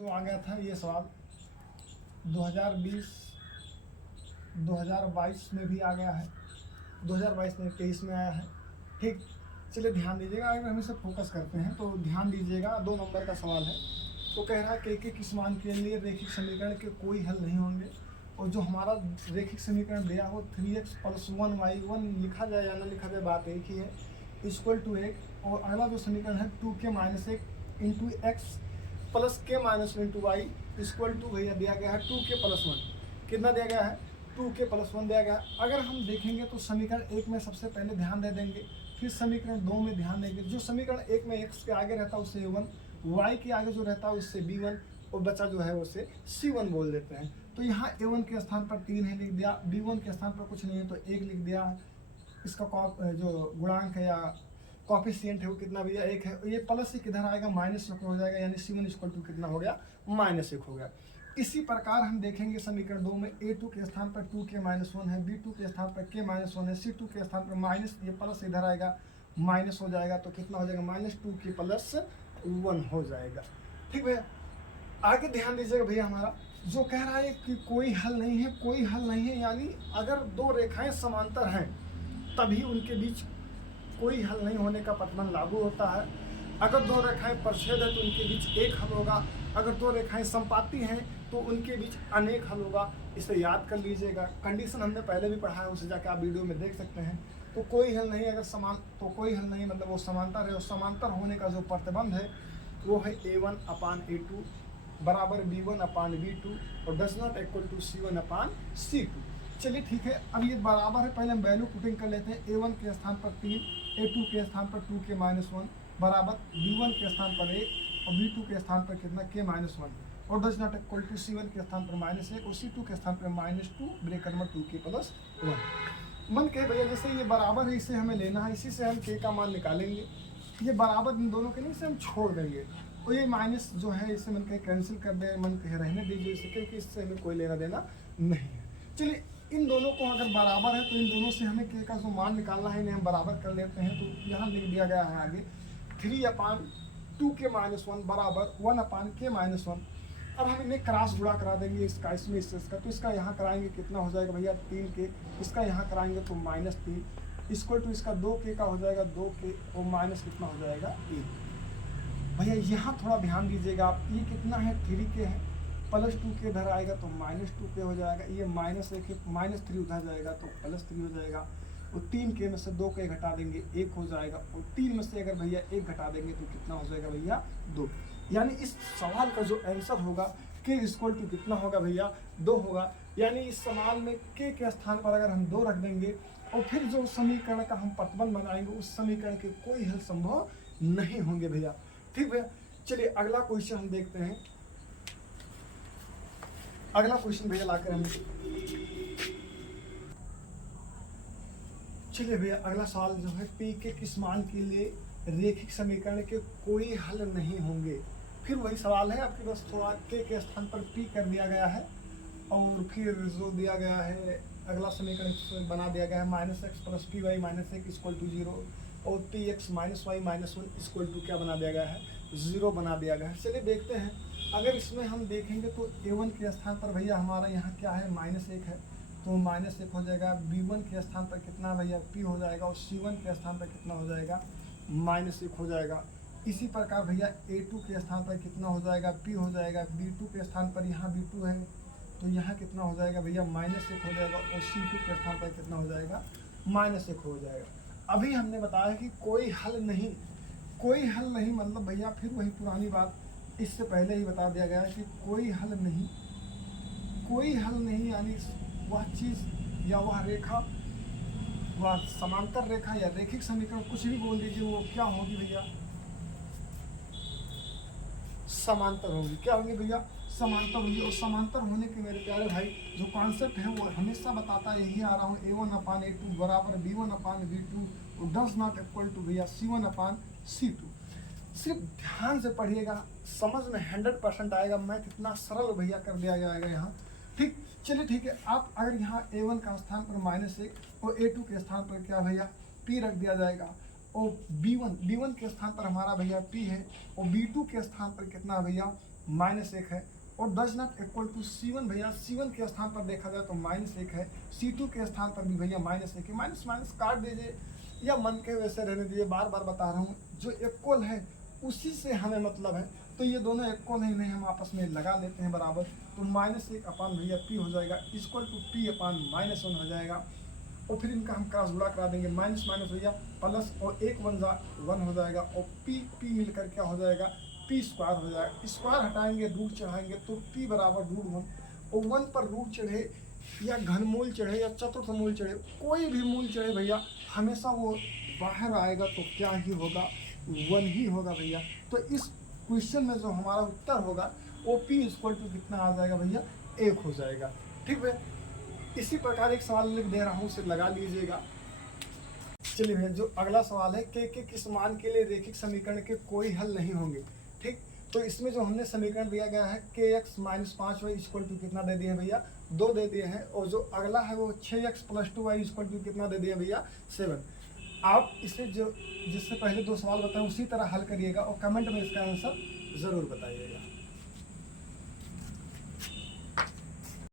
तो आ गया था ये सवाल 2020 2022 में भी आ गया है, 2022 में 23 में आया है। ठीक, चलिए ध्यान दीजिएगा। अगर हम इसे फोकस करते हैं तो ध्यान दीजिएगा, 2 नंबर का सवाल है। तो कह रहा है कि किस मान के लिए रेखिक समीकरण के कोई हल नहीं होंगे, और जो हमारा रेखिक समीकरण दिया हो 3x + 1y1 लिखा जाए या ना लिखा जाए बात एक ही है, इक्वल टू 1। और अगला जो समीकरण है 2k - 1 into x plus k minus one into y equal to भैया दिया गया है 2k + 1। कितना दिया गया है? 2k + 1 दिया गया है। अगर हम देखेंगे तो समीकरण 1 में सबसे पहले ध्यान दे देंगे, फिर समीकरण 2 में ध्यान देंगे। जो समीकरण 1 में x के आगे रहता है उससे a1, y के आगे जो रहता है उससे b1, और बचा जो है उसे c1 बोल देते हैं। तो यहाँ a1 के स्थान पर 3 है लिख दिया, b1 के स्थान पर कुछ नहीं है तो 1 लिख दिया। इसका जो गुणांक है या कॉफिशिएंट है वो कितना भैया? 1 है। ये प्लस से किधर आएगा? -1 हो जाएगा, यानी c1 इक्वल टू कितना हो गया? -1 हो गया। इसी प्रकार हम देखेंगे समीकरण 2 में a2 के स्थान पर 2k - 1 है, b2 के स्थान पर k - 1 है, c2 के स्थान पर माइनस, ये प्लस इधर आएगा माइनस हो जाएगा, तो कितना हो जाएगा? -2k + 1 हो जाएगा। ठीक भैया, आगे ध्यान दीजिएगा भैया। हमारा जो कह रहा है कि कोई हल नहीं है, कोई हल नहीं है, यानी अगर दो रेखाएं समांतर हैं तभी उनके बीच कोई हल नहीं होने का प्रतिबंध लागू होता है। अगर दो रेखाएं प्रच्छेद है तो उनके बीच एक हल होगा, अगर दो रेखाएं संपाती हैं तो उनके बीच अनेक हल होगा। इसे याद कर लीजिएगा, कंडीशन हमने पहले भी पढ़ा है, उसे जाकर आप वीडियो में देख सकते हैं। तो कोई हल नहीं, अगर समान तो कोई हल नहीं मतलब वो समांतर है, और समांतर होने का जो प्रतिबंध है वो है a1/a2 बराबर b1/b2 और does not equal to c1/c2। चलिए ठीक है, अब ये बराबर है, पहले हम वैल्यू पुटिंग कर लेते हैं। a1 के स्थान पर 3, a2 के स्थान पर 2k - 1 बराबर b1 के स्थान पर 1 और b2 के स्थान पर कितना? k - 1 और does not equal to c1 के स्थान पर -1 और c2 के स्थान पर -2 ब्रेकेट में 2k + 1। मन के भैया जैसे ये बराबर है, इसे हमें लेना है, इसी से हम k का मान निकालेंगे। ये बराबर इन दोनों के नहीं, इसे हम छोड़ देंगे, और ये माइनस जो है इसे मन के कैंसिल कर दे, मन के रहने दीजिए इसे, क्योंकि इससे हमें कोई लेना देना नहीं है। चलिए इन दोनों को अगर बराबर है तो इन दोनों से हमें k का जो मान निकालना है इन्हें हम बराबर कर लेते हैं। तो यहाँ लिख दिया गया है आगे 3/2k - 1 बराबर 1/k - 1। अब हम इन्हें क्रॉस गुणा करा देंगे, इसका इसमें इसका, तो इसका यहाँ कराएंगे कितना हो जाएगा भैया? 3k, इसका यहाँ कराएंगे तो -3 इक्वल टू इसका 2k का हो जाएगा 2k और माइनस कितना हो जाएगा? 1। भैया यहाँ थोड़ा ध्यान दीजिएगा आप, ये कितना है? 3k है, +2k इधर आएगा तो -2k हो जाएगा, ये -3 उधर जाएगा तो +3 हो जाएगा, और 3k में से 2k घटा देंगे 1 हो जाएगा, और 3 में से अगर भैया 1 घटा देंगे तो कितना हो जाएगा भैया? 2। यानी इस सवाल का जो आंसर होगा k इक्वल टू कितना होगा भैया? 2 होगा। यानी इस सवाल में k के स्थान पर अगर हम 2 रख देंगे और फिर जो समीकरण का हम प्रतिबंध बनाएंगे उस समीकरण के कोई हल संभव नहीं होंगे भैया। ठीक भैया, चलिए अगला क्वेश्चन हम देखते हैं। अगला क्वेश्चन भैया लाकर हम, चलिए भैया अगला सवाल जो है p के किस मान के लिए रेखिक समीकरण के कोई हल नहीं होंगे। फिर वही सवाल है आपके पास, थोड़ा k के स्थान पर p कर दिया गया है, और फिर जो दिया गया है अगला समीकरण बना दिया गया है -x + py - 1 = 0 और px - y - 1 = क्या बना दिया गया है? 0 बना दिया गया है। चलिए देखते हैं, अगर इसमें हम देखेंगे तो a1 के स्थान पर भैया हमारा यहाँ क्या है? -1 है, तो -1 हो जाएगा। b1 के स्थान पर कितना भैया? p हो जाएगा, और c1 के स्थान पर कितना हो जाएगा? -1 हो जाएगा। इसी प्रकार भैया a2 के स्थान पर कितना हो जाएगा? p हो जाएगा। b2 के स्थान पर यहाँ b2 है तो यहाँ कितना हो जाएगा भैया? -1 हो जाएगा, और c2 के स्थान पर कितना हो जाएगा? -1 हो जाएगा। अभी हमने बताया कि कोई हल नहीं, कोई हल नहीं मतलब भैया फिर वही पुरानी बात, इससे पहले ही बता दिया गया है कि कोई हल नहीं, कोई हल नहीं, यानी वह चीज़ या वह रेखा, वह समांतर रेखा या रेखिक समीकरण, कुछ भी बोल दीजिए, वो क्या होगी भैया? समांतर होगी। क्या होगी भैया? समांतर होगी। और समांतर होने के मेरे प्यारे भाई जो कॉन्सेप्ट है वो हमेशा बताता यही आ रहा हूँ, a1/a2 बराबर b1/b2 और डज नॉट इक्वल टू भैया c1/c2। सिर्फ ध्यान से पढ़िएगा, समझ में 100% आएगा। मैं कितना सरल भैया कर दिया जाएगा यहाँ। ठीक, चलिए ठीक है। आप अगर यहाँ a1 का स्थान पर -1 और a2 के स्थान पर क्या भैया? p रख दिया जाएगा, और b1 के स्थान पर हमारा भैया p है, और b2 के स्थान पर कितना भैया? -1 है। और does not equal to C1 भैया, C1 के स्थान पर देखा जाए तो -1 है, C2 के स्थान पर भी भैया -1 है। माइनस माइनस काट दीजिए या मन के वैसे रहने दीजिए, बार बार बता रहा हूँ, जो इक्वल है उसी से हमें मतलब है। तो ये दोनों इक्वल है, इन्हें हम आपस में लगा लेते हैं बराबर, तो -1 अपान भैया P हो जाएगा इक्वल टू P अपान -1 हो जाएगा। और फिर इनका हम क्रॉस गुणा करा देंगे, माइनस माइनस भैया प्लस, और 1 1 1 हो जाएगा, और P मिलकर क्या हो जाएगा, P स्क्वायर हो जाएगा। स्क्वायर हटाएंगे, रूट चढ़ाएंगे, तो P बराबर √1, और 1 पर रूट चढ़े या घनमूल चढ़े या चतुर्थमूल चढ़े, कोई भी मूल चढ़े भैया, हमेशा वो बाहर आएगा तो क्या ही होगा, 1 ही होगा भैया। तो इस क्वेश्चन में जो हमारा उत्तर होगा वो P इक्वल टू कितना आ जाएगा भैया, 1 हो जाएगा। ठीक है, इसी प्रकार एक सवाल लिख दे रहा हूँ, उसे लगा लीजिएगा। चलिए भैया, जो अगला सवाल है, के किस मान के लिए रैखिक समीकरण के कोई हल नहीं होंगे। ठीक, तो इसमें जो हमने समीकरण दिया गया है kx - 5y इक्वल टू कितना दे दिए हैं भैया, 2 दे दिए हैं। और जो अगला है वो 6x + 2y इक्वल टू कितना दे दिए भैया, 7। आप इसे जो जिससे पहले 2 सवाल बताएं उसी तरह हल करिएगा और कमेंट में इसका आंसर ज़रूर बताइएगा।